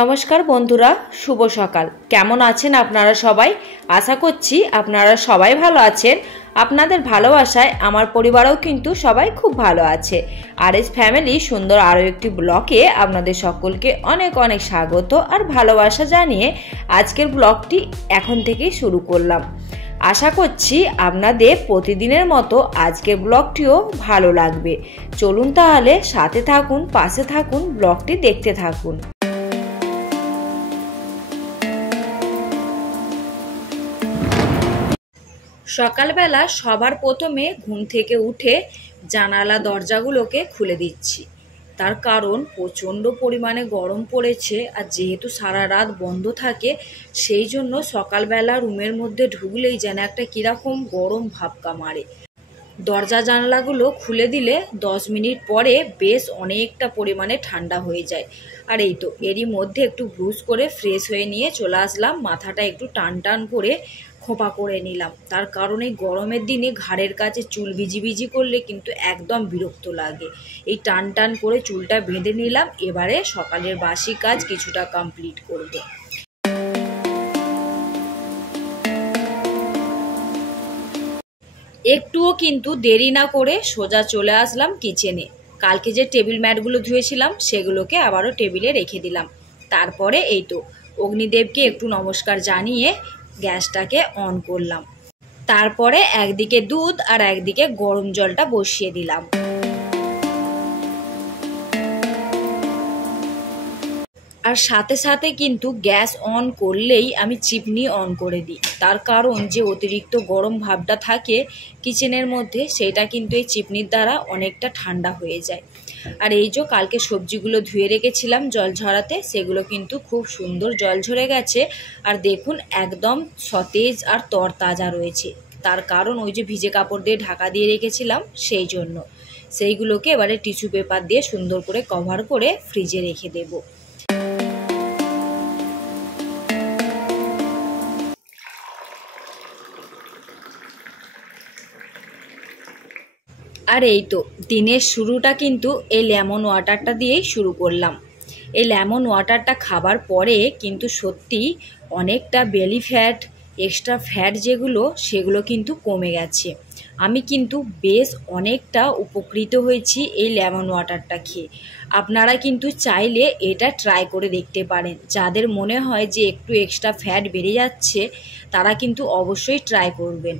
নমস্কার বন্ধুরা, শুভ সকাল। কেমন আছেন আপনারা সবাই? আশা করছি আপনারা সবাই ভালো আছেন। আপনাদের ভালোবাসায় আমার পরিবারও কিন্তু সবাই খুব ভালো আছে। আর এস ফ্যামিলি সুন্দর আরও একটি ব্লগে আপনাদের সকলকে অনেক অনেক স্বাগত আর ভালোবাসা জানিয়ে আজকের ব্লগটি এখন থেকেই শুরু করলাম। আশা করছি আপনাদের প্রতিদিনের মতো আজকের ব্লগটিও ভালো লাগবে। চলুন তাহলে সাথে থাকুন, পাশে থাকুন, ব্লগটি দেখতে থাকুন। সকালবেলা সবার প্রথমে ঘুম থেকে উঠে জানালা দরজাগুলোকে খুলে দিচ্ছি। তার কারণ প্রচণ্ড পরিমাণে গরম পড়েছে, আর যেহেতু সারা রাত বন্ধ থাকে সেই জন্য সকালবেলা রুমের মধ্যে ঢুকলেই যেন একটা কীরকম গরম ভাবকা মারে। দরজা জানলাগুলো খুলে দিলে 10 মিনিট পরে বেশ অনেকটা পরিমাণে ঠান্ডা হয়ে যায়। আর এই তো এরই মধ্যে একটু ব্রুশ করে ফ্রেশ হয়ে নিয়ে চলে আসলাম। মাথাটা একটু টান টান করে খোঁপা করে নিলাম, তার কারণ এই গরমের দিনে ঘাড়ের কাছে চুল ভিজি করলে কিন্তু একদম বিরক্ত লাগে। এই টান টান করে চুলটা বেঁধে নিলাম। এবারে সকালের বাসি কাজ কিছুটা কমপ্লিট করব। একটুও কিন্তু দেরি না করে সোজা চলে আসলাম কিচেনে। কালকে যে টেবিল ম্যাটগুলো ধুয়েছিলাম সেগুলোকে আবারও টেবিলে রেখে দিলাম। তারপরে এই তো অগ্নিদেবকে একটু নমস্কার জানিয়ে গ্যাসটাকে অন করলাম। তারপরে একদিকে দুধ আর একদিকে গরম জলটা বসিয়ে দিলাম। আর সাথে সাথে কিন্তু গ্যাস অন করলেই আমি চিমনি অন করে দিই, তার কারণ যে অতিরিক্ত গরম ভাবটা থাকে কিচেনের মধ্যে সেটা কিন্তু এই চিমনির দ্বারা অনেকটা ঠান্ডা হয়ে যায়। আর এই যে কালকে সবজিগুলো ধুয়ে রেখেছিলাম জল ঝরাতে, সেগুলো কিন্তু খুব সুন্দর জল ঝরে গেছে। আর দেখুন একদম সতেজ আর তরতাজা রয়েছে, তার কারণ ওই যে ভিজে কাপড় দিয়ে ঢাকা দিয়ে রেখেছিলাম সেই জন্য। সেইগুলোকে এবারে টিস্যু পেপার দিয়ে সুন্দর করে কভার করে ফ্রিজে রেখে দেবো। আর এই তো দিনের শুরুটা কিন্তু এই লেমন ওয়াটারটা দিয়েই শুরু করলাম। এই লেমন ওয়াটারটা খাবার পরে কিন্তু সত্যি অনেকটা বেলি ফ্যাট, এক্সট্রা ফ্যাট যেগুলো সেগুলো কিন্তু কমে গেছে। আমি কিন্তু বেশ অনেকটা উপকৃত হয়েছি এই লেমন ওয়াটারটা খেয়ে। আপনারা কিন্তু চাইলে এটা ট্রাই করে দেখতে পারেন। যাদের মনে হয় যে একটু এক্সট্রা ফ্যাট বেড়ে যাচ্ছে তারা কিন্তু অবশ্যই ট্রাই করবেন।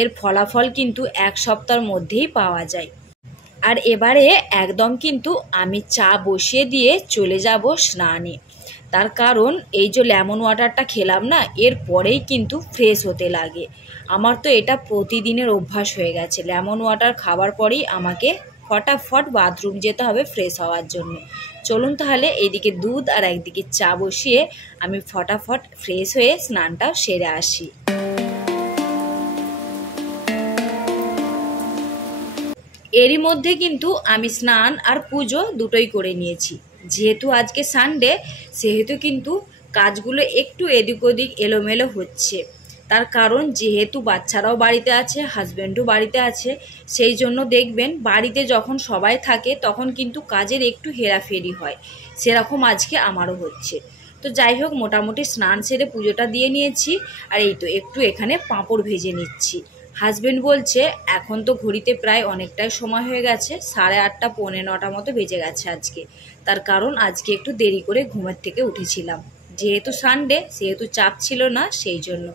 এর ফলাফল কিন্তু 1 সপ্তাহের মধ্যেই পাওয়া যায়। আর এবারে একদম কিন্তু আমি চা বসিয়ে দিয়ে চলে যাব স্নানে। তার কারণ এই যে লেমন ওয়াটারটা খেলাম না, এর পরেই কিন্তু ফ্রেশ হতে লাগে। আমার তো এটা প্রতিদিনের অভ্যাস হয়ে গেছে, লেমন ওয়াটার খাবার পরেই আমাকে ফটাফট বাথরুম যেতে হবে ফ্রেশ হওয়ার জন্য। চলুন তাহলে এইদিকে দুধ আর একদিকে চা বসিয়ে আমি ফটাফট ফ্রেশ হয়ে স্নানটাও সেরে আসি। এরই মধ্যে কিন্তু আমি স্নান আর পুজো দুটোই করে নিয়েছি। যেহেতু আজকে সানডে সেহেতু কিন্তু কাজগুলো একটু এদিক ওদিক এলোমেলো হচ্ছে। তার কারণ যেহেতু বাচ্চারাও বাড়িতে আছে, হাজব্যান্ডও বাড়িতে আছে, সেই জন্য দেখবেন বাড়িতে যখন সবাই থাকে তখন কিন্তু কাজের একটু হেরাফেরি হয়। সেরকম আজকে আমারও হচ্ছে। তো যাই হোক, মোটামুটি স্নান সেরে পুজোটা দিয়ে নিয়েছি। আর এই তো একটু এখানে পাঁপড় ভেজে নিচ্ছি। হাজব্যান্ড বলছে এখন তো ঘড়িতে প্রায় অনেকটাই সময় হয়ে গেছে, 8:30 পৌনে 9টা মতো বেজে গেছে আজকে। তার কারণ আজকে একটু দেরি করে ঘুমের থেকে উঠেছিলাম, যেহেতু সানডে সেহেতু চাপ ছিল না সেই জন্য।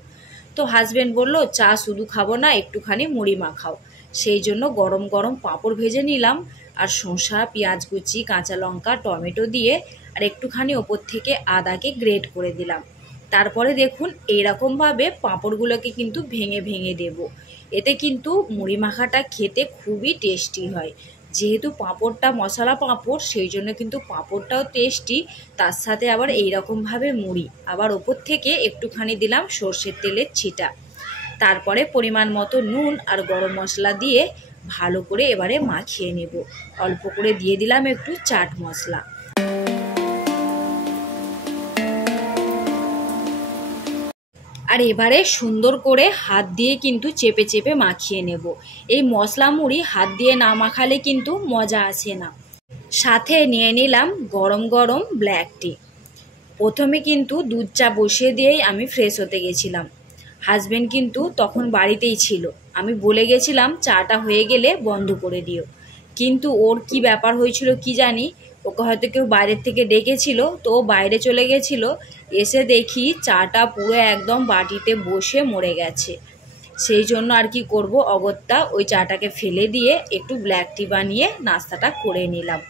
তো হাজব্যান্ড বলল চা শুধু খাবো না, একটুখানি মুড়ি মাখাও। সেই জন্য গরম গরম পাঁপড় ভেজে নিলাম। আর শসা, পেঁয়াজ কুচি, কাঁচা লঙ্কা, টমেটো দিয়ে আর একটুখানি ওপর থেকে আদাকে গ্রেট করে দিলাম। তারপরে দেখুন এইরকমভাবে পাঁপড়গুলোকে কিন্তু ভেঙে ভেঙে দেব। এতে কিন্তু মুড়ি মাখাটা খেতে খুবই টেস্টি হয়। যেহেতু পাঁপড়টা মশলা পাঁপড় সেই জন্য কিন্তু পাঁপড়টাও টেস্টি, তার সাথে আবার এইরকমভাবে মুড়ি, আবার ওপর থেকে একটুখানি দিলাম সর্ষের তেলের ছিটা। তারপরে পরিমাণ মতো নুন আর গরম মশলা দিয়ে ভালো করে এবারে মাখিয়ে নেব। অল্প করে দিয়ে দিলাম একটু চাট মশলা। আর এবারে সুন্দর করে হাত দিয়ে কিন্তু চেপে চেপে মাখিয়ে নেব। এই মশলা মুড়ি হাত দিয়ে না মাখালে কিন্তু মজা আসে না। সাথে নিয়ে নিলাম গরম গরম ব্ল্যাক টি। প্রথমে কিন্তু দুধ চা বসিয়ে দিয়েই আমি ফ্রেশ হতে গেছিলাম। হাজবেন্ড কিন্তু তখন বাড়িতেই ছিল। আমি বলে গেছিলাম চাটা হয়ে গেলে বন্ধ করে দিও, কিন্তু ওর কি ব্যাপার হয়েছিল কি জানি, ওকে হয়তো কেউ বাইরের থেকে ডেকেছিল, তো ও বাইরে চলে গেছিল। এসে দেখি চাটা পুরো একদম বাটিতে বসে মরে গেছে। সেই জন্য আর কি করব, অগত্যা ওই চাটাকে ফেলে দিয়ে একটু ব্ল্যাক টি বানিয়ে নাস্তাটা করে নিলাম।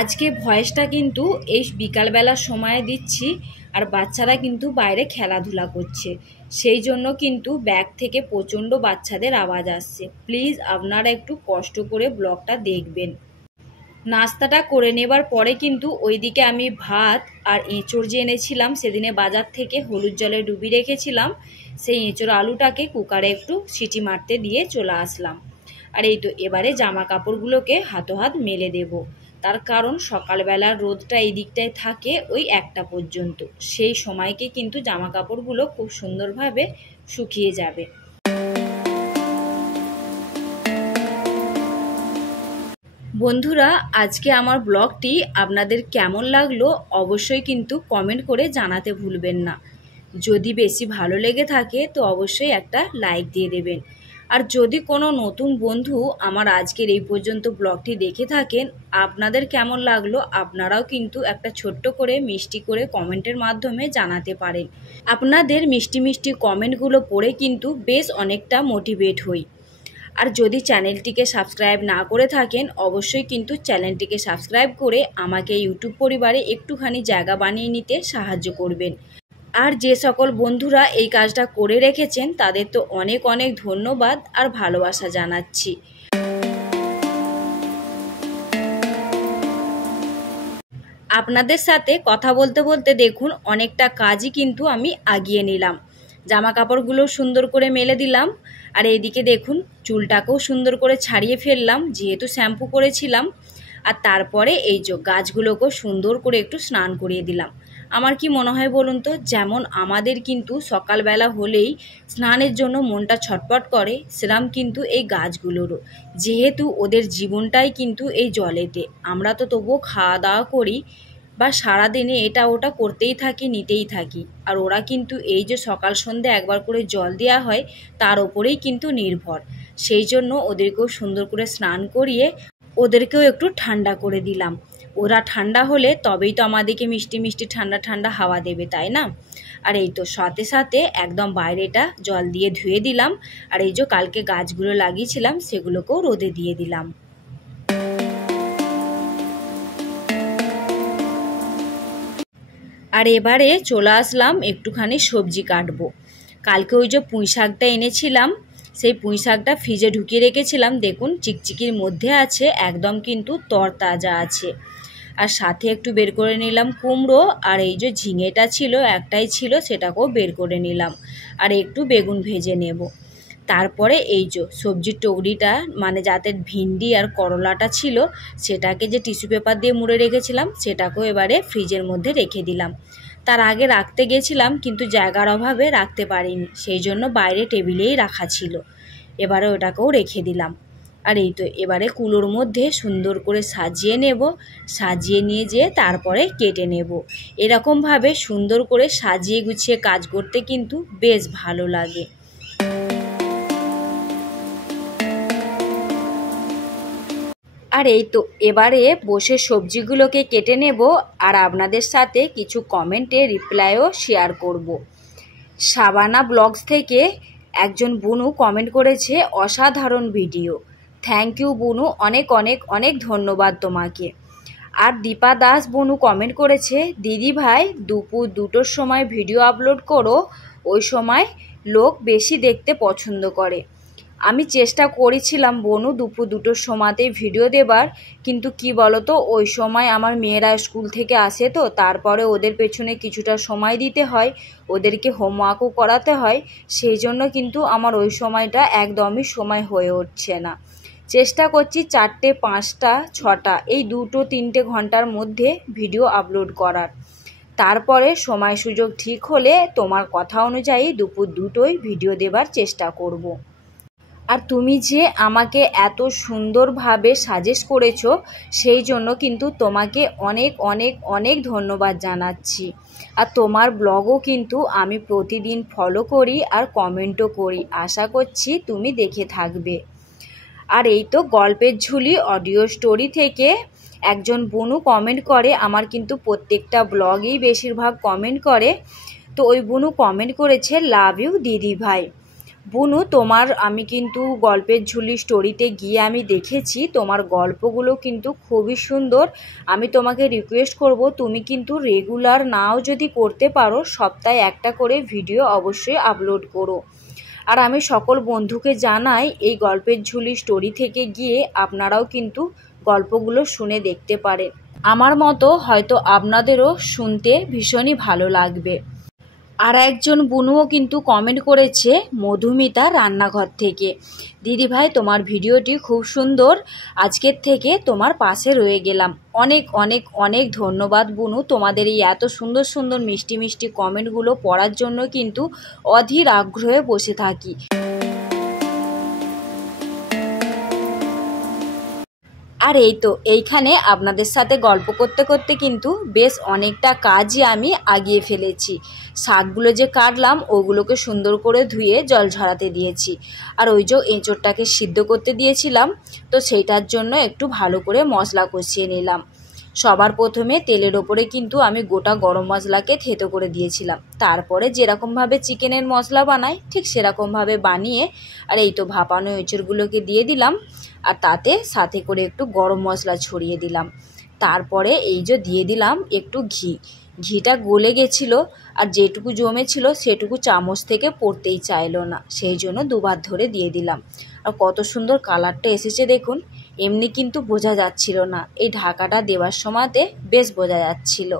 আজকে ভয়েসটা কিন্তু এই বিকালবেলার সময়ে দিচ্ছি, আর বাচ্চারা কিন্তু বাইরে খেলাধুলা করছে, সেই জন্য কিন্তু ব্যাগ থেকে প্রচণ্ড বাচ্চাদের আওয়াজ আসছে। প্লিজ আপনারা একটু কষ্ট করে ব্লগটা দেখবেন। নাস্তাটা করে নেবার পরে কিন্তু ওইদিকে আমি ভাত আর এঁচড় যে এনেছিলাম সেদিনে বাজার থেকে হলুদ জলে ডুবিয়ে রেখেছিলাম, সেই এঁচড় আলুটাকে কুকারে একটু সিটি মারতে দিয়ে চলে আসলাম। আর এই তো এবারে জামা কাপড়গুলোকে হাত মেলে দেব, তার কারণ সকালবেলার রোদটা এই দিকটায় থাকে ওই 1টা পর্যন্ত, সেই সময়কে কিন্তু জামা কাপড়গুলো খুব সুন্দরভাবে শুকিয়ে যাবে। বন্ধুরা, আজকে আমার ব্লগটি আপনাদের কেমন লাগলো অবশ্যই কিন্তু কমেন্ট করে জানাতে ভুলবেন না। যদি বেশি ভালো লেগে থাকে তো অবশ্যই একটা লাইক দিয়ে দেবেন। আর যদি কোনো নতুন বন্ধু আমার আজকের এই পর্যন্ত ব্লগটি দেখে থাকেন, আপনাদের কেমন লাগলো আপনারাও কিন্তু একটা ছোট্ট করে মিষ্টি করে কমেন্টের মাধ্যমে জানাতে পারেন। আপনাদের মিষ্টি মিষ্টি কমেন্টগুলো পড়ে কিন্তু বেশ অনেকটা মোটিভেট হই। আর যদি চ্যানেলটিকে সাবস্ক্রাইব না করে থাকেন অবশ্যই কিন্তু চ্যানেলটিকে সাবস্ক্রাইব করে আমাকে ইউটিউব পরিবারে একটুখানি জায়গা বানিয়ে নিতে সাহায্য করবেন। আর যে সকল বন্ধুরা এই কাজটা করে রেখেছেন তাদের তো অনেক অনেক ধন্যবাদ আর ভালোবাসা জানাচ্ছি। আপনাদের সাথে কথা বলতে বলতে দেখুন অনেকটা কাজই কিন্তু আমি আগিয়ে নিলাম। জামা কাপড়গুলো সুন্দর করে মেলে দিলাম, আর এইদিকে দেখুন চুলটাকেও সুন্দর করে ছাড়িয়ে ফেললাম যেহেতু শ্যাম্পু করেছিলাম। আর তারপরে এই যে গাছগুলোকেও সুন্দর করে একটু স্নান করিয়ে দিলাম। আমার কি মনে হয় বলুন তো, যেমন আমাদের কিন্তু সকালবেলা হলেই স্নানের জন্য মনটা ছটপট করে, সেরকম কিন্তু এই গাছগুলোরও, যেহেতু ওদের জীবনটাই কিন্তু এই জলেতে। আমরা তো তবুও খাওয়া দাওয়া করি বা সারাদিনে এটা ওটা করতেই থাকি, নিতেই থাকি, আর ওরা কিন্তু এই যে সকাল সন্ধ্যে একবার করে জল দেওয়া হয় তার ওপরেই কিন্তু নির্ভর। সেই জন্য ওদেরকেও সুন্দর করে স্নান করিয়ে ওদেরকেও একটু ঠান্ডা করে দিলাম। ওরা ঠান্ডা হলে তবেই তো আমাদেরকে মিষ্টি মিষ্টি ঠান্ডা ঠান্ডা হাওয়া দেবে, তাই না? আর এই তো সাথে সাথে একদম বাইরেটা জল দিয়ে ধুয়ে দিলাম। আর এই যে কালকে গাছগুলো লাগিয়েছিলাম সেগুলোকেও রোদে দিয়ে দিলাম। আর এবারে চলে আসলাম একটুখানি সবজি কাটবো। কালকে ওই যে পুঁই শাকটা এনেছিলাম, সেই পুঁই শাকটা ফ্রিজে ঢুকিয়ে রেখেছিলাম, দেখুন চিকচিকির মধ্যে আছে, একদম কিন্তু তরতাজা আছে। আর সাথে একটু বের করে নিলাম কুমড়ো, আর এই যে ঝিঙেটা ছিল একটাই ছিল সেটাকেও বের করে নিলাম, আর একটু বেগুন ভেজে নেব। তারপরে এই যে সবজির টগরিটা মানে যাতে ভিন্ডি আর করলাটা ছিল সেটাকে যে টিস্যু পেপার দিয়ে মুড়ে রেখেছিলাম সেটাকেও এবারে ফ্রিজের মধ্যে রেখে দিলাম। তার আগে রাখতে গেছিলাম কিন্তু জায়গার অভাবে রাখতে পারিনি, সেই জন্য বাইরে টেবিলেই রাখা ছিল, এবারে ওটাকেও রেখে দিলাম। আর এই তো এবারে কুলোর মধ্যে সুন্দর করে সাজিয়ে নেব, সাজিয়ে নিয়ে যেয়ে তারপরে কেটে নেব। এরকমভাবে সুন্দর করে সাজিয়ে গুছিয়ে কাজ করতে কিন্তু বেশ ভালো লাগে। আর এই তো এবারে বসে সবজিগুলোকে কেটে নেব, আর আপনাদের সাথে কিছু কমেন্টে রিপ্লাইও শেয়ার করব। শাবানা ব্লগস থেকে একজন বুনু কমেন্ট করেছে, অসাধারণ ভিডিও। থ্যাংক ইউ বুনু, অনেক অনেক অনেক ধন্যবাদ তোমাকে। আর দীপা দাস বুনু কমেন্ট করেছে, দিদি ভাই দুপুর 2টোর সময় ভিডিও আপলোড করো, ওই সময় লোক বেশি দেখতে পছন্দ করে। আমি চেষ্টা করেছিলাম বনু দুপুর 2টোর সময়তেই ভিডিও দেবার, কিন্তু কি বলতো ওই সময় আমার মেয়েরা স্কুল থেকে আসে, তো তারপরে ওদের পেছনে কিছুটা সময় দিতে হয়, ওদেরকে হোমওয়ার্কও করাতে হয়, সেই জন্য কিন্তু আমার ওই সময়টা একদমই সময় হয়ে উঠছে না। চেষ্টা করছি 4টে 5টা 6টা এই 2-3 ঘন্টার মধ্যে ভিডিও আপলোড করার। তারপরে সময় সুযোগ ঠিক হলে তোমার কথা অনুযায়ী দুপুর 2টোয় ভিডিও দেবার চেষ্টা করব। আর তুমি যে আমাকে এত সুন্দরভাবে সাজেস্ট করেছো সেই জন্য কিন্তু তোমাকে অনেক অনেক অনেক ধন্যবাদ জানাচ্ছি। আর তোমার ব্লগও কিন্তু আমি প্রতিদিন ফলো করি আর কমেন্টও করি, আশা করছি তুমি দেখে থাকবে। আর এই তো গল্পের ঝুলি অডিও স্টোরি থেকে একজন বুনু কমেন্ট করে, আমার কিন্তু প্রত্যেকটা ব্লগেই বেশিরভাগ কমেন্ট করে। তো ওই বুনু কমেন্ট করেছে, লাভ ইউ দিদি ভাই। বুনু, তোমার আমি কিন্তু গল্পের ঝুলি স্টোরিতে গিয়ে আমি দেখেছি তোমার গল্পগুলো কিন্তু খুবই সুন্দর। আমি তোমাকে রিকোয়েস্ট করব, তুমি কিন্তু রেগুলার নাও যদি করতে পারো, সপ্তাহে একটা করে ভিডিও অবশ্যই আপলোড করো। আর আমি সকল বন্ধুকে জানাই এই গল্পের ঝুলি স্টোরি থেকে গিয়ে আপনারাও কিন্তু গল্পগুলো শুনে দেখতে পারেন। আমার মতো হয়তো আপনাদেরও শুনতে ভীষণই ভালো লাগবে। আর একজন বুনুও কিন্তু কমেন্ট করেছে মধুমিতা রান্নাঘর থেকে, দিদি ভাই তোমার ভিডিওটি খুব সুন্দর, আজকের থেকে তোমার পাশে রয়ে গেলাম। অনেক অনেক অনেক ধন্যবাদ বুনু, তোমাদের এই এত সুন্দর সুন্দর মিষ্টি মিষ্টি কমেন্টগুলো পড়ার জন্য কিন্তু অধীর আগ্রহে বসে থাকি। আর এই তো এইখানে আপনাদের সাথে গল্প করতে করতে কিন্তু বেশ অনেকটা কাজই আমি আগিয়ে ফেলেছি। শাকগুলো যে কাটলাম ওগুলোকে সুন্দর করে ধুয়ে জল ঝরাতে দিয়েছি। আর ওই যে এঁচোড়টাকে সিদ্ধ করতে দিয়েছিলাম, তো সেইটার জন্য একটু ভালো করে মশলা কষিয়ে নিলাম। সবার প্রথমে তেলের ওপরে কিন্তু আমি গোটা গরম মশলাকে থেতো করে দিয়েছিলাম, তারপরে যেরকমভাবে চিকেনের মশলা বানাই ঠিক সেরকমভাবে বানিয়ে আর এই তো ভাপানো এঁচোড়গুলোকে দিয়ে দিলাম। আর তাতে সাথে করে একটু গরম মশলা ছড়িয়ে দিলাম। তারপরে এই যে দিয়ে দিলাম একটু ঘি। ঘিটা গলে গেছিলো আর যেটুকু জমেছিল সেটুকু চামচ থেকে পড়তেই চাইলো না, সেই জন্য দুবার ধরে দিয়ে দিলাম। আর কত সুন্দর কালারটা এসেছে দেখুন, এমনি কিন্তু বোঝা যাচ্ছিল না, এই ঢাকাটা দেওয়ার সময়তে বেশ বোঝা যাচ্ছিল।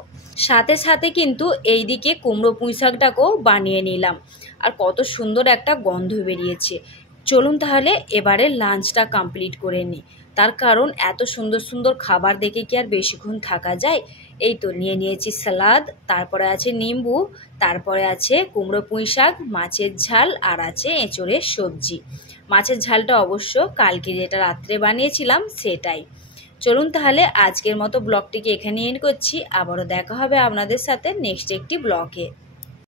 সাথে সাথে কিন্তু এইদিকে কুমড়ো পুঁই শাকটাকেও বানিয়ে নিলাম। আর কত সুন্দর একটা গন্ধ বেরিয়েছে। চলুন তাহলে এবারে লাঞ্চটা কমপ্লিট করে নিই, তার কারণ এত সুন্দর সুন্দর খাবার দেখে কি আর বেশিক্ষণ থাকা যায়। এই তো নিয়ে নিয়েছি সালাদ, তারপরে আছে নিম্বু, তারপরে আছে কুমড়ো পুঁই শাক, মাছের ঝাল, আর আছে এঁচোড়ের সবজি। মাছের ঝালটা অবশ্য কালকে যেটা রাত্রে বানিয়েছিলাম সেটাই। চলুন তাহলে আজকের মতো ব্লগটিকে এখানে এন্ড করছি, আবারও দেখা হবে আপনাদের সাথে নেক্সট একটি ব্লগে।